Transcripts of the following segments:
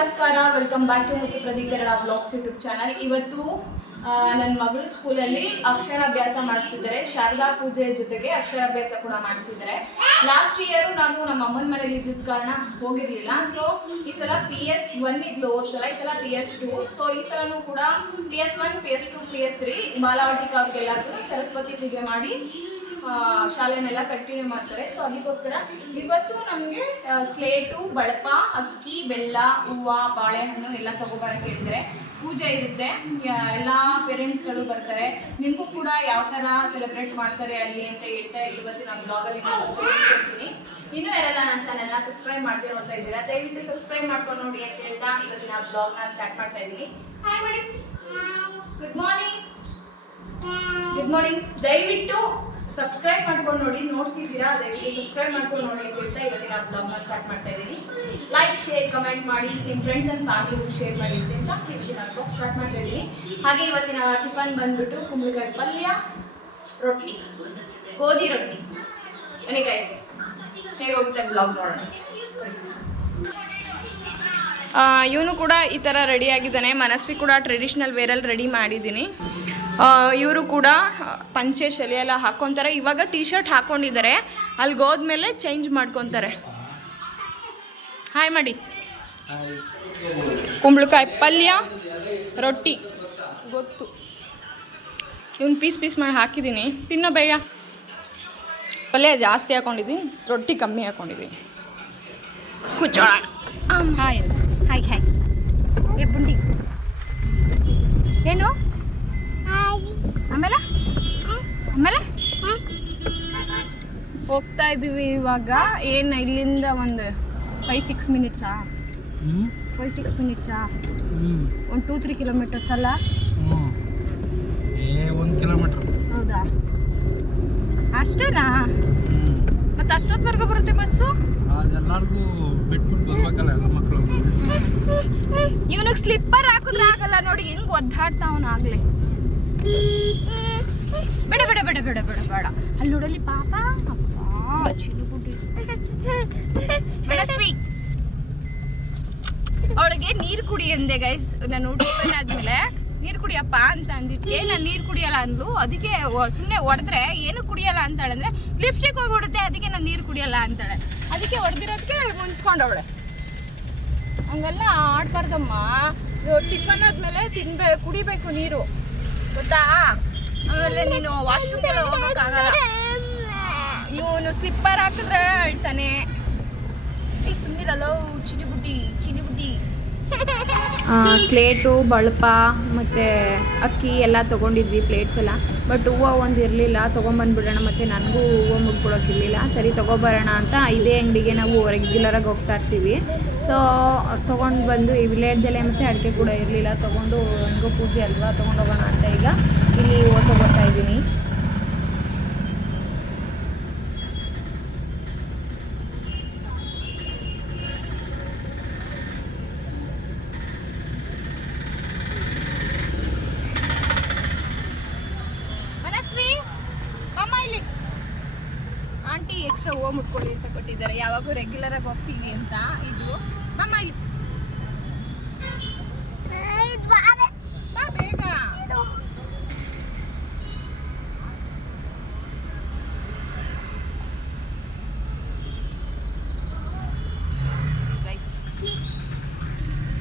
ನಮಸ್ಕಾರ, welcome back to Muthu Pradeep Kannada vlogs YouTube channel. ಇವತ್ತು ನನ್ನ ಮಗಳು ಸ್ಕೂಲಲ್ಲಿ ಅಕ್ಷರಾಭ್ಯಾಸ ಮಾಡಿಸ್ತಿದ್ದಾರೆ. ಶಾರದಾ ಪೂಜೆ ಜೊತೆಗೆ ಅಕ್ಷರಾಭ್ಯಾಸ ಕೂಡ ಮಾಡಿಸ್ತಿದ್ದಾರೆ. ಲಾಸ್ಟ್ ಇಯರ್ ನಾನು ನಮ್ಮ ಅಮ್ಮನ ಮನೇಲಿ ಇದ್ದಿದ್ದ ಕಾರಣ ಹೋಗಿರಲಿಲ್ಲ. ಸೊ ಈ ಸಲ PS1 ಇದ್ಲು, ಹೋದ ಸಲ ಈ ಸಲ PS2. ಸೊ ಈ ಸಲನೂ ಕೂಡ PS1, PS2, PS3 ಬಾಲವಾಟಿಕ ಅವ್ರಿಗೆಲ್ಲರಿಗೂ ಸರಸ್ವತಿ ಪೂಜೆ ಮಾಡಿ ಶಾಲೆನೆಲ್ಲ ಕಂಟಿನ್ಯೂ ಮಾಡ್ತಾರೆ. ಸೊ ಅದಕ್ಕೋಸ್ಕರ ಇವತ್ತು ನಮಗೆ ಸ್ಲೇಟು, ಬಳಪ, ಅಕ್ಕಿ, ಬೆಲ್ಲ, ಹೂವು, ಬಾಳೆಹಣ್ಣು ಎಲ್ಲ ತಗೋಬರಕ್ಕೆ ಹೇಳಿದರೆ ಪೂಜೆ ಇರುತ್ತೆ. ಎಲ್ಲ ಪೇರೆಂಟ್ಸ್ಗಳು ಬರ್ತಾರೆ. ನಿಮಗೂ ಕೂಡ ಯಾವ ಥರ ಸೆಲೆಬ್ರೇಟ್ ಮಾಡ್ತಾರೆ ಅಲ್ಲಿ ಅಂತ ಹೇಳ್ತಾ ಇವತ್ತಿನ ಬ್ಲಾಗಲ್ಲಿ ನಾನು ತೋರಿಸ್ಕೊಡ್ತೀನಿ. ಇನ್ನೂ ಯಾರೆಲ್ಲ ನನ್ನ ಚಾನೆಲ್ನ ಸಬ್ಸ್ಕ್ರೈಬ್ ಮಾಡದೆ ನೋಡ್ತಾ ಇದ್ದೀರಾ, ದಯವಿಟ್ಟು ಸಬ್ಸ್ಕ್ರೈಬ್ ಮಾಡ್ಕೊಂಡು ನೋಡಿ ಅಂತ ಹೇಳ್ತಾ ಇವತ್ತಿನ ಬ್ಲಾಗ್ನ ಸ್ಟಾರ್ಟ್ ಮಾಡ್ತಾ ಇದ್ದೀನಿ. ಹಾಯ್ ಮಾಡಿ, ಗುಡ್ ಮಾರ್ನಿಂಗ್. Good morning. ದಯವಿಟ್ಟು ಸಬ್ಸ್ಕ್ರೈಬ್ ಮಾಡ್ಕೊಂಡು ನೋಡಿ, ನೋಡ್ತಿದ್ದೀರಾ, ದಯವಿಟ್ಟು ಸಬ್ಸ್ಕ್ರೈಬ್ ಮಾಡ್ಕೊಂಡು ನೋಡಿ ಅಂತ ಹೇಳ್ತಾ ಇವತ್ತಿನ ಬ್ಲಾಗ್ನ ಸ್ಟಾರ್ಟ್ ಮಾಡ್ತಾ ಇದ್ದೀನಿ. ಲೈಕ್, ಶೇರ್, ಕಮೆಂಟ್ ಮಾಡಿ, ನಿಮ್ಮ ಫ್ರೆಂಡ್ಸ್ ಆ್ಯಂಡ್ ಫ್ಯಾಮಿಲಿಗೂ ಶೇರ್ ಮಾಡಿ ಅಂತ ಇವತ್ತಿನ ಬ್ಲಾಗ್ ಸ್ಟಾರ್ಟ್ ಮಾಡ್ತಾ ಇದ್ದೀನಿ. ಹಾಗೆ ಇವತ್ತಿನ ಟಿಫನ್ ಬಂದ್ಬಿಟ್ಟು ಕುಂಬಳಕಾಯಿ ಪಲ್ಯ, ರೊಟ್ಟಿ, ಗೋಧಿ ರೊಟ್ಟಿ. ಬನ್ನಿ ಗೈಸ್, ಹೇಗೆ ಹೋಗುತ್ತೆ ಬ್ಲಾಗ್ ನೋಡೋಣ. ಇವನು ಕೂಡ ಈ ಥರ ರೆಡಿ ಆಗಿದ್ದಾನೆ. ಮನಸ್ವಿ ಕೂಡ ಟ್ರೆಡಿಷ್ನಲ್ ವೇರಲ್ಲಿ ರೆಡಿ ಮಾಡಿದ್ದೀನಿ. ಇವರು ಕೂಡ ಪಂಚೆ ಶಲಿ ಎಲ್ಲ ಹಾಕ್ಕೊತಾರೆ. ಇವಾಗ ಟೀ ಶರ್ಟ್ ಹಾಕ್ಕೊಂಡಿದ್ದಾರೆ, ಅಲ್ಲಿಗೆ ಹೋದ್ಮೇಲೆ ಚೇಂಜ್ ಮಾಡ್ಕೊತಾರೆ. ಹಾಯ್ ಮಾಡಿ. ಕುಂಬಳಕಾಯಿ ಪಲ್ಯ, ರೊಟ್ಟಿ ಗೊತ್ತು. ಇವನು ಪೀಸ್ ಮಾಡಿ ಹಾಕಿದ್ದೀನಿ, ತಿನ್ನೋ ಬೇಗ. ಪಲ್ಯ ಜಾಸ್ತಿ ಹಾಕ್ಕೊಂಡಿದ್ದೀನಿ, ರೊಟ್ಟಿ ಕಮ್ಮಿ ಹಾಕ್ಕೊಂಡಿದ್ದೀನಿ. ಕೂಚೋಣ. Hi hi hi. ಏ ಬುಂಡಿ ಏನು? ಆಮೇಲೆ ಆಮೇಲೆ ಹೋಗ್ತಾ ಇದ್ದೀವಿ ಇವಾಗ. ಏನು ಇಲ್ಲಿಂದ ಒಂದು 5-6 ಮಿನಿಟ್ಸಾ? 5-6 ಮಿನಿಟ್ಸಾ? ಒಂದು 2-3 ಕಿಲೋಮೀಟರ್ಸ್ ಅಲ್ಲ? 1 ಕಿಲೋಮೀಟರ್. ಹೌದಾ, ಅಷ್ಟೇನಾ? ಮತ್ತೆ ಅಷ್ಟೊತ್ತವರೆಗೂ ಬರುತ್ತೆ ಬಸ್ಸು? ಅದೆಲ್ಲರಿಗೂ ಬಿಟ್ಬಿಟ್ಟು ಬರ್ಬೇಕಲ್ಲ ಎಲ್ಲ ಮಕ್ಕಳು. ಇವನಿಗೆ ಸ್ಲಿಪ್ಪರ್ ಹಾಕಿದ್ರೆ ಆಗಲ್ಲ ನೋಡಿ, ಹೆಂಗೆ ಒದ್ದಾಡ್ತಾವನ ಆಗ್ಲೇ. ಬೇಡ ಬೇಡ ಬೇಡ ಬೇಡ ಬೇಡ ಬೇಡ. ಅಲ್ಲಿ ನೋಡಲಿ ಪಾಪ, ಅಪ್ಪ ಚಿನ್ನುಗುಡ್ಡಿ. ಅವಳಿಗೆ ನೀರು ಕುಡಿ ಅಂದೆ ಗೈಸ್. ನಾನು ಟಿಫನ್ ಆದ್ಮೇಲೆ ನೀರು ಕುಡಿಯಪ್ಪ ಅಂತ ಅಂದಿದ್ಕೆ ನಾನು ನೀರು ಕುಡಿಯಲ್ಲ ಅಂದ್ಲು. ಅದಕ್ಕೆ ಸುಮ್ಮನೆ ಹೊಡೆದ್ರೆ ಏನು ಕುಡಿಯಲ್ಲ ಅಂತಾಳೆ. ಅಂದರೆ ಲಿಪ್ಸ್ಟಿಕ್ ಹೋಗಿ ಹೊಡುತ್ತೆ, ಅದಕ್ಕೆ ನಾನು ನೀರು ಕುಡಿಯಲ್ಲ ಅಂತಾಳೆ. ಅದಕ್ಕೆ ಹೊಡೆದಿರೋದಕ್ಕೆ ಮುನ್ಸ್ಕೊಂಡವಳೆ. ಹಂಗೆಲ್ಲ ಆಡ್ಬಾರ್ದಮ್ಮ. ಟಿಫನ್ ಆದ್ಮೇಲೆ ಕುಡಿಬೇಕು ನೀರು, ಗೊತ್ತಾ? ಆಮೇಲೆ ನೀನು ವಾಶ್ರೂಮ್ಗೆಲ್ಲ ಹೋಗೋಕ್ಕಾಗಲ್ಲ. ಇವನು ಸ್ಲಿಪ್ಪರ್ ಹಾಕಿದ್ರೆ ಹೇಳ್ತಾನೆ. ಸುಮ್ಮನಿರಲ್ಲ ಚಿನಿಬುಡ್ಡಿ. ಸ್ಲೇಟು, ಬಳಪ ಮತ್ತು ಅಕ್ಕಿ ಎಲ್ಲ ತೊಗೊಂಡಿದ್ವಿ, ಪ್ಲೇಟ್ಸ್ ಎಲ್ಲ. ಬಟ್ ಹೂವು ಒಂದು ಇರಲಿಲ್ಲ, ತೊಗೊಂಬಂದ್ಬಿಡೋಣ. ಮತ್ತು ನನಗೂ ಹೂವು ಮುಡ್ಕೊಳಕ್ಕಿರಲಿಲ್ಲ. ಸರಿ ತೊಗೊಬರೋಣ ಅಂತ ಇದೇ ಅಂಗಡಿಗೆ ನಾವು ರೆಗ್ಯುಲರಾಗಿ ಹೋಗ್ತಾ ಇರ್ತೀವಿ. ಸೊ ತೊಗೊಂಡು ಬಂದು ಈ ವಿಲೇಜ್ದಲ್ಲೇ ಮತ್ತು ಅಡಿಕೆ ಕೂಡ ಇರಲಿಲ್ಲ. ತೊಗೊಂಡು ಹೆಂಗೋ ಪೂಜೆ ಅಲ್ವಾ, ತೊಗೊಂಡೋಗೋಣ ಅಂತ ಈಗ ಇಲ್ಲಿ ಹೂವು ತೊಗೊತಾ ಇದ್ದೀನಿ. ಆಂಟಿ ಎಕ್ಸ್ಟ್ರಾ ಹೂವು ಮುಟ್ಕೊಳ್ಳಿ ಅಂತ ಕೊಟ್ಟಿದ್ದಾರೆ. ಯಾವಾಗೂ ರೆಗ್ಯುಲರಾಗಿ ಹೋಗ್ತೀವಿ ಅಂತ. ಇದು ಅಮ್ಮ ಇಲ್ಲಿ ಬಾ ಬೇಗ.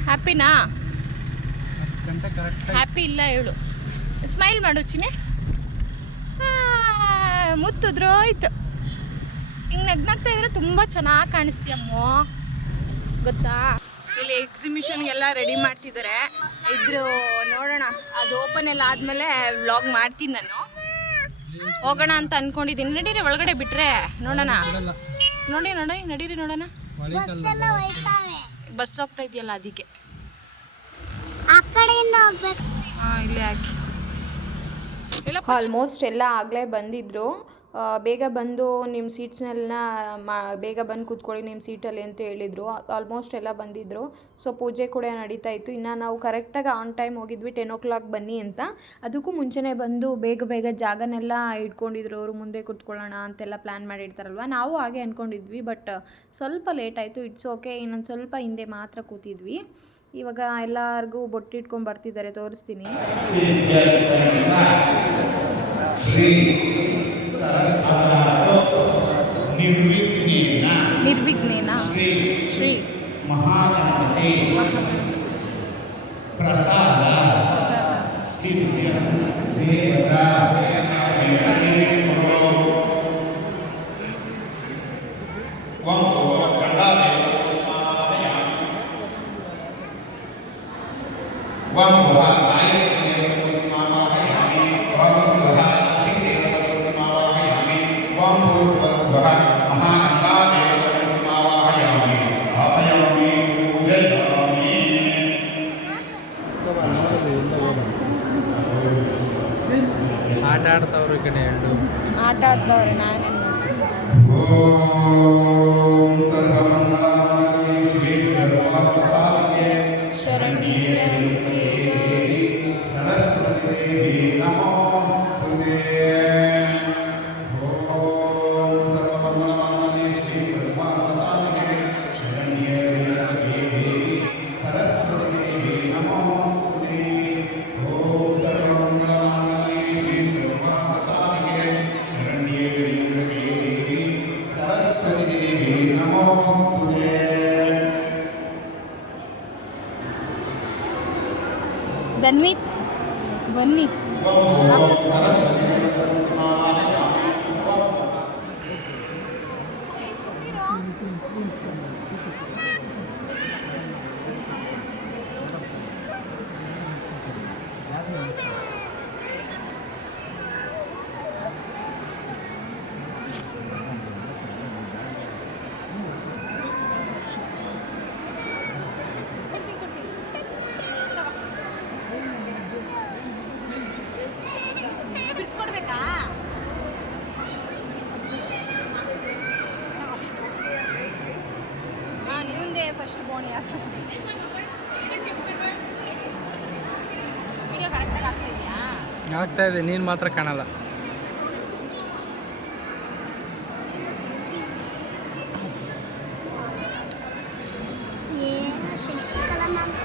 ಹ್ಯಾಪಿನಾ? ಹ್ಯಾಪಿ ಇಲ್ಲ ಹೇಳು. ಸ್ಮೈಲ್ ಮಾಡು ಚಿನ್ನೆ. ಮುತ್ತಿದ್ರೋಯ್ತು. ಹಿಂಗೆ ನಗ್ನಾಗ್ತಾ ಇದ್ರೆ ತುಂಬ ಚೆನ್ನಾಗಿ ಕಾಣಿಸ್ತೀಯಮ್ಮೋ, ಗೊತ್ತಾ? ಇಲ್ಲಿ ಎಕ್ಸಿಬಿಷನ್ಗೆಲ್ಲ ರೆಡಿ ಮಾಡ್ತಿದ್ದಾರೆ. ಇದ್ರು ನೋಡೋಣ, ಅದು ಓಪನ್ ಎಲ್ಲ ಆದಮೇಲೆ ವ್ಲಾಗ್ ಮಾಡ್ತೀನಿ ನಾನು. ಹೋಗೋಣ ಅಂತ ಅಂದ್ಕೊಂಡಿದ್ದೀನಿ. ನಡೀರಿ ಒಳಗಡೆ ಬಿಟ್ರೆ ನೋಡೋಣ. ನಡೀರಿ ನೋಡೋಣ. ಬಸ್ ಹೋಗ್ತಾ ಇದೆಯಲ್ಲ ಅದಕ್ಕೆ. ಇಲ್ಲೇ ಹಾಕಿ. ಆಲ್ಮೋಸ್ಟ್ ಎಲ್ಲ ಆಗಲೇ ಬಂದಿದ್ರು. ಬೇಗ ಬಂದು ನಿಮ್ಮ ಸೀಟ್ಸ್ನೆಲ್ಲ ಬೇಗ ಬಂದು ಕೂತ್ಕೊಳ್ಳಿ ನಿಮ್ಮ ಸೀಟಲ್ಲಿ ಅಂತ ಹೇಳಿದರು. ಆಲ್ಮೋಸ್ಟ್ ಎಲ್ಲ ಬಂದಿದ್ದರು. ಸೊ ಪೂಜೆ ಕೂಡ ನಡೀತಾ ಇತ್ತು. ಇನ್ನು ನಾವು ಕರೆಕ್ಟಾಗಿ ಆನ್ ಟೈಮ್ ಹೋಗಿದ್ವಿ, 10 o'clock ಬನ್ನಿ ಅಂತ. ಅದಕ್ಕೂ ಮುಂಚೆನೇ ಬಂದು ಬೇಗ ಜಾಗನೆಲ್ಲ ಇಟ್ಕೊಂಡಿದ್ರು ಅವರು, ಮುಂದೆ ಕೂತ್ಕೊಳ್ಳೋಣ ಅಂತೆಲ್ಲ ಪ್ಲ್ಯಾನ್ ಮಾಡಿರ್ತಾರಲ್ವ. ನಾವು ಹಾಗೆ ಅಂದ್ಕೊಂಡಿದ್ವಿ, ಬಟ್ ಸ್ವಲ್ಪ ಲೇಟ್ ಆಯಿತು. ಇಟ್ಸ್ ಓಕೆ, ಇನ್ನೊಂದು ಸ್ವಲ್ಪ ಹಿಂದೆ ಮಾತ್ರ ಕೂತಿದ್ವಿ. ಇವಾಗ ಎಲ್ಲರಿಗೂ ಬೊಟ್ಟಿಟ್ಕೊಂಡು ಬರ್ತಿದ್ದಾರೆ, ತೋರಿಸ್ತೀನಿ. ನಿರ್ವಿಘ್ನೇನ ಶ್ರೀ ಮಹಾಗಣಪತಿ ಪ್ರಸಾದ ಸಿದ್ಧ ದೇವರ ಆಟ ಆಡ್ತಾವ್ರು ಈ ಕಡೆ ಎರಡು. ಆಟ ಆಡ್ದವ್ರೆ, ನಾನೇನು ಶರಣಿ ಧನ್ವಿತ್ ಬನ್ನಿ. ಬಿಡಿಸ್ಕೊಡ್ಬೇಕಾ? ನೀವಂದೇ ಫಸ್ಟ್ ಬೋಣಿ ವಿಡಿಯೋ ಕರೆಕ್ಟಾಗಿ ಆಗ್ತಾ ಇದೆಯಾ? ಆಗ್ತಾ ಇದೆ, ನೀನು ಮಾತ್ರ ಕಾಣಲ್ಲ. ಶಶಿಕಲಾ ಮ್ಯಾಮ್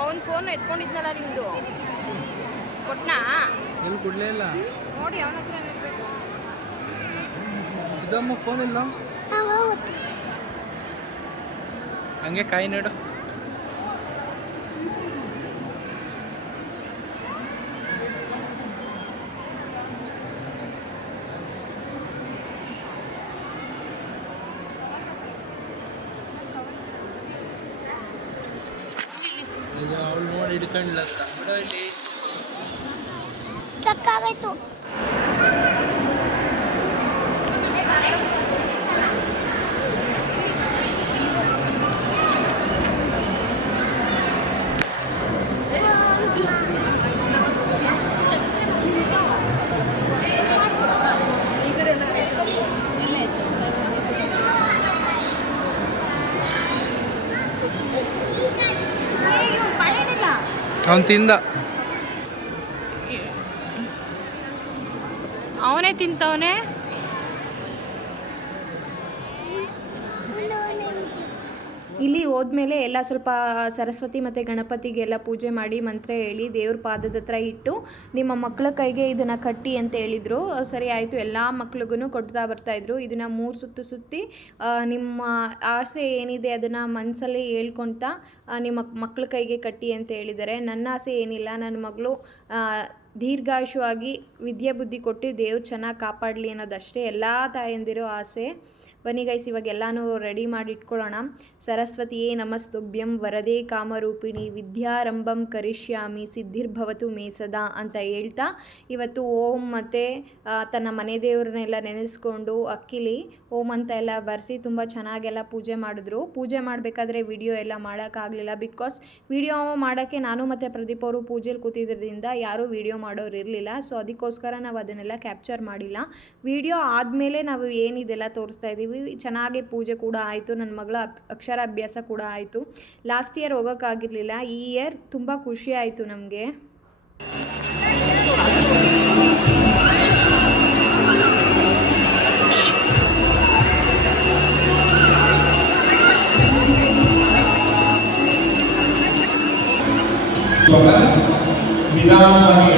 ಅವನ ಫೋನ್ ಎತ್ಕೊಂಡಿದ್ನಲ್ಲ ನಿಮ್ಮದು, ಕೊಟ್ನಾ? ಎಲ್ಲಿ ಕೊಡಲೇ ಇಲ್ಲ ನೋಡಿ, ಅವನ ಹತ್ರ ಇರಬೇಕು. ಇದಮ್ಮ ಫೋನ್ ಇಲ್ಲ, ಹಂಗೆ ಕಾಯಿ ನೀಡು. ಅವಳು ನೋಡಿ ಹಿಡ್ಕೊಂಡ್ಲತ್ತ ಬಿಡೋ ಇಲ್ಲಿ. ಸ್ಟ್ರಕ್ ಆಗಾಯ್ತು. ಅವನು ತಿಂದ, ಅವನೇ ತಿಂತವನೇ. ಇಲ್ಲಿ ಹೋದ್ಮೇಲೆ ಎಲ್ಲ ಸ್ವಲ್ಪ ಸರಸ್ವತಿ ಮತ್ತು ಗಣಪತಿಗೆಲ್ಲ ಪೂಜೆ ಮಾಡಿ ಮಂತ್ರ ಹೇಳಿ ದೇವ್ರ ಪಾದದ ಹತ್ರ ಇಟ್ಟು ನಿಮ್ಮ ಮಕ್ಕಳ ಕೈಗೆ ಇದನ್ನು ಕಟ್ಟಿ ಅಂತ ಹೇಳಿದರು. ಸರಿ ಆಯಿತು, ಎಲ್ಲ ಮಕ್ಳಿಗೂ ಕೊಡ್ತಾ ಬರ್ತಾಯಿದ್ರು. ಇದನ್ನು 3 ಸುತ್ತು ಸುತ್ತಿ ನಿಮ್ಮ ಆಸೆ ಏನಿದೆ ಅದನ್ನು ಮನಸ್ಸಲ್ಲಿ ಹೇಳ್ಕೊಳ್ತಾ ನಿಮ್ಮ ಮಕ್ಕಳ ಕೈಗೆ ಕಟ್ಟಿ ಅಂತ ಹೇಳಿದ್ದಾರೆ. ನನ್ನ ಆಸೆ ಏನಿಲ್ಲ, ನನ್ನ ಮಗಳು ದೀರ್ಘಾಯುಷವಾಗಿ ವಿದ್ಯೆ ಬುದ್ಧಿ ಕೊಟ್ಟು ದೇವ್ರು ಚೆನ್ನಾಗಿ ಕಾಪಾಡಲಿ ಅನ್ನೋದಷ್ಟೇ ಎಲ್ಲ ತಾಯಂದಿರೋ ಆಸೆ. ಬನ್ನಿ ಗೈಸ್, ಇವಾಗ ಎಲ್ಲನೂ ರೆಡಿ ಮಾಡಿ ಇಟ್ಕೊಳ್ಳೋಣ. ಸರಸ್ವತಿಯೇ ನಮಸ್ತುಭ್ಯಂ ವರದೇ ಕಾಮರೂಪಿಣಿ ವಿದ್ಯಾರಂಭಂ ಕರಿಷ್ಯಾಮಿ ಸಿದ್ಧಿರ್ಭವತು ಮೇ ಸದಾ ಅಂತ ಹೇಳ್ತಾ ಇವತ್ತು ಓಂ ಮತ್ತು ತನ್ನ ಮನೆ ದೇವ್ರನ್ನೆಲ್ಲ ನೆನೆಸ್ಕೊಂಡು ಅಕ್ಕಿಲಿ ಓಂ ಅಂತ ಎಲ್ಲ ಬರೆಸಿ ತುಂಬ ಚೆನ್ನಾಗೆಲ್ಲ ಪೂಜೆ ಮಾಡಿದ್ರು. ಪೂಜೆ ಮಾಡಬೇಕಾದ್ರೆ ವಿಡಿಯೋ ಎಲ್ಲ ಮಾಡೋಕ್ಕಾಗಲಿಲ್ಲ, ಬಿಕಾಸ್ ವಿಡಿಯೋ ಮಾಡೋಕ್ಕೆ ನಾನು ಮತ್ತು ಪ್ರದೀಪ್ ಅವರು ಪೂಜೆಲಿ ಕೂತಿದ್ದರಿಂದ ಯಾರೂ ವಿಡಿಯೋ ಮಾಡೋರು ಇರಲಿಲ್ಲ. ಸೊ ಅದಕ್ಕೋಸ್ಕರ ನಾವು ಅದನ್ನೆಲ್ಲ ಕ್ಯಾಪ್ಚರ್ ಮಾಡಿಲ್ಲ. ವಿಡಿಯೋ ಆದಮೇಲೆ ನಾವು ಏನಿದೆಲ್ಲ ತೋರಿಸ್ತಾ ಇದ್ದೀವಿ. ಚೆನ್ನಾಗಿ ಪೂಜೆ ಕೂಡ ಆಯಿತು, ನನ್ನ ಮಗಳ ಅಕ್ಷರಾಭ್ಯಾಸ ಕೂಡ ಆಯಿತು. ಲಾಸ್ಟ್ ಇಯರ್ ಹೋಗೋಕ್ಕಾಗಿರಲಿಲ್ಲ, ಈ ಇಯರ್ ತುಂಬ ಖುಷಿ ಆಯಿತು ನಮಗೆ. ನಿಧಾನವಾಗಿ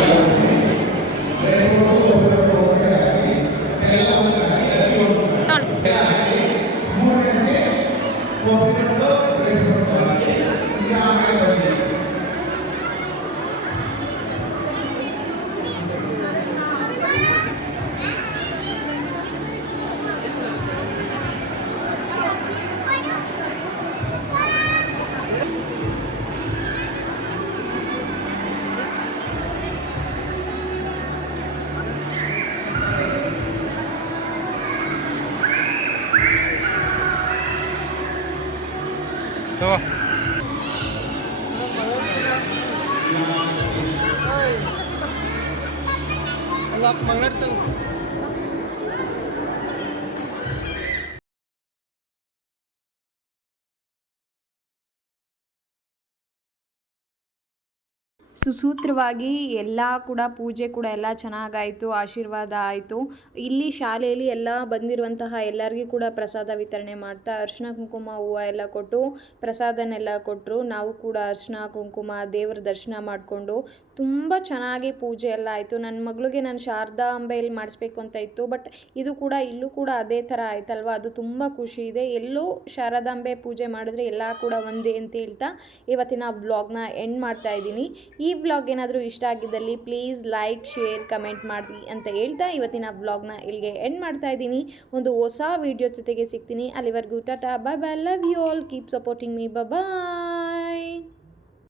ಸುಸೂತ್ರವಾಗಿ ಎಲ್ಲ ಕೂಡ ಪೂಜೆ ಕೂಡ ಎಲ್ಲ ಚೆನ್ನಾಗಾಯಿತು, ಆಶೀರ್ವಾದ ಆಯಿತು. ಇಲ್ಲಿ ಶಾಲೆಯಲ್ಲಿ ಎಲ್ಲ ಬಂದಿರುವಂತಹ ಎಲ್ಲರಿಗೂ ಕೂಡ ಪ್ರಸಾದ ವಿತರಣೆ ಮಾಡ್ತಾ ಅರಿಶಿನ ಕುಂಕುಮ ಹೂವು ಎಲ್ಲ ಕೊಟ್ಟು ಪ್ರಸಾದನೆಲ್ಲ ಕೊಟ್ಟರು. ನಾವು ಕೂಡ ಅರಿಶಿನ ಕುಂಕುಮ ದೇವರ ದರ್ಶನ ಮಾಡಿಕೊಂಡು ತುಂಬ ಚೆನ್ನಾಗಿ ಪೂಜೆ ಎಲ್ಲ ಆಯಿತು. ನನ್ನ ಮಗಳಿಗೆ ನಾನು ಶಾರದಾಂಬೆಯಲ್ಲಿ ಮಾಡಿಸ್ಬೇಕು ಅಂತ ಇತ್ತು, ಬಟ್ ಇದು ಕೂಡ ಇಲ್ಲೂ ಕೂಡ ಅದೇ ಥರ ಆಯ್ತಲ್ವ, ಅದು ತುಂಬ ಖುಷಿ ಇದೆ. ಎಲ್ಲೂ ಶಾರದಾಂಬೆ ಪೂಜೆ ಮಾಡಿದ್ರೆ ಎಲ್ಲ ಕೂಡ ಒಂದೇ ಅಂತ ಹೇಳ್ತಾ ಇವತ್ತಿನ ವ್ಲಾಗ್ನ ಎಂಡ್ ಮಾಡ್ತಾ ಇದ್ದೀನಿ. ಈ ವ್ಲಾಗ್ ಏನಾದರೂ ಇಷ್ಟ ಆಗಿದ್ದಲ್ಲಿ ಪ್ಲೀಸ್ ಲೈಕ್, ಶೇರ್, ಕಮೆಂಟ್ ಮಾಡಿ ಅಂತ ಹೇಳ್ತಾ ಇವತ್ತಿನ ವ್ಲಾಗ್ನ ಇಲ್ಲಿಗೆ ಎಂಡ್ ಮಾಡ್ತಾ ಇದ್ದೀನಿ. ಒಂದು ಹೊಸ ವೀಡಿಯೋ ಜೊತೆಗೆ ಸಿಗ್ತೀನಿ. ಅಲ್ಲಿವರೆಗೂ tata, bye bye, love you all, keep supporting me, bye.